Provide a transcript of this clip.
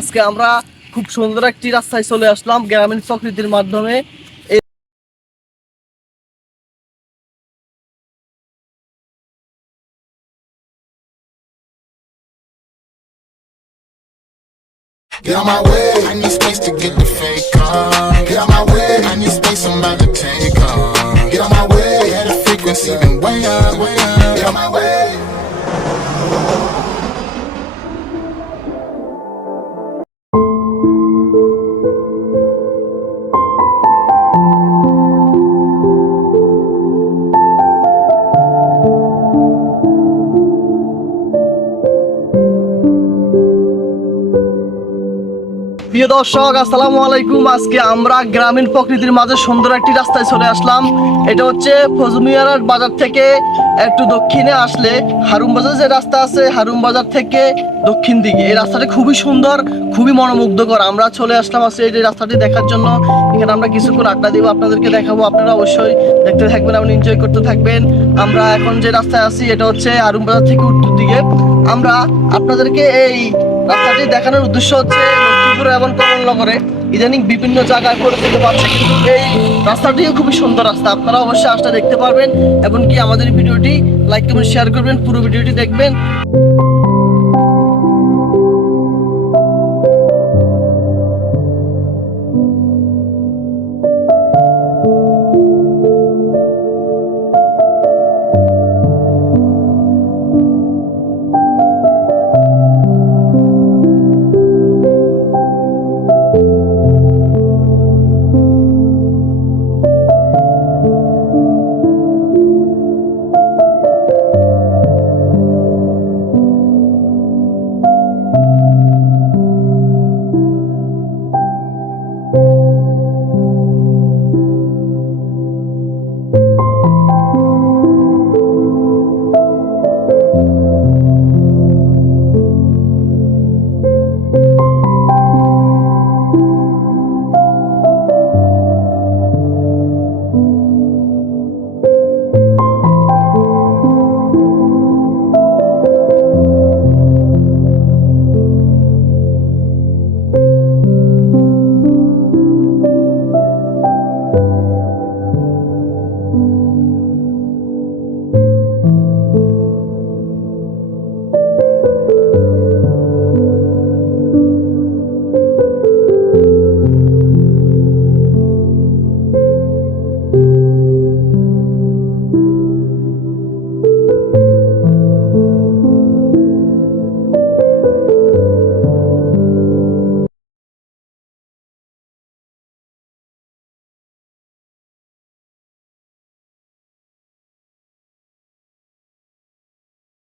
আজকে আমরা খুব সুন্দর একটি রাস্তায় চলে আসলাম গ্রামীণ প্রকৃতির মাধ্যমে। Get out my way, I need space to get the fake on. Get out my way, I need space, I'm about to take on. Get out my way, yeah, the frequency been way up, way up. Get out my way. প্রিয় দর্শক, আসসালামু আলাইকুম। আজকে আমরা গ্রামীণ প্রকৃতির মাঝে সুন্দর একটি রাস্তায় চলে আসলাম। এটা হচ্ছে ফজমিয়ার বাজার থেকে একটু দক্ষিণে আসলে হারুম বাজার যে রাস্তা আছে, হারুম বাজার থেকে দক্ষিণ দিকে এই রাস্তাটি খুবই সুন্দর, খুবই মনোমুগ্ধকর। আমরা চলে আসলাম আজকে এই রাস্তাটি দেখার জন্য। এখানে আমরা কিছুক্ষণ আড্ডা দিব, আপনাদেরকে দেখাবো। আপনারা অবশ্যই দেখতে থাকবেন এবং এনজয় করতে থাকবেন। আমরা এখন যে রাস্তায় আছি এটা হচ্ছে হারুম বাজার থেকে উত্তর দিকে। আমরা আপনাদেরকে এই রাস্তাটি দেখানোর উদ্দেশ্য হচ্ছে লক্ষ্মীপুর এবং কমলনগরে ইদানিং বিভিন্ন জায়গায় পরিচিত পাচ্ছে, কিন্তু এই রাস্তাটিও খুবই সুন্দর রাস্তা। আপনারা অবশ্যই আসতে দেখতে পারবেন এবং কি আমাদের ভিডিওটি লাইক কমেন্ট শেয়ার করবেন, পুরো ভিডিওটি দেখবেন।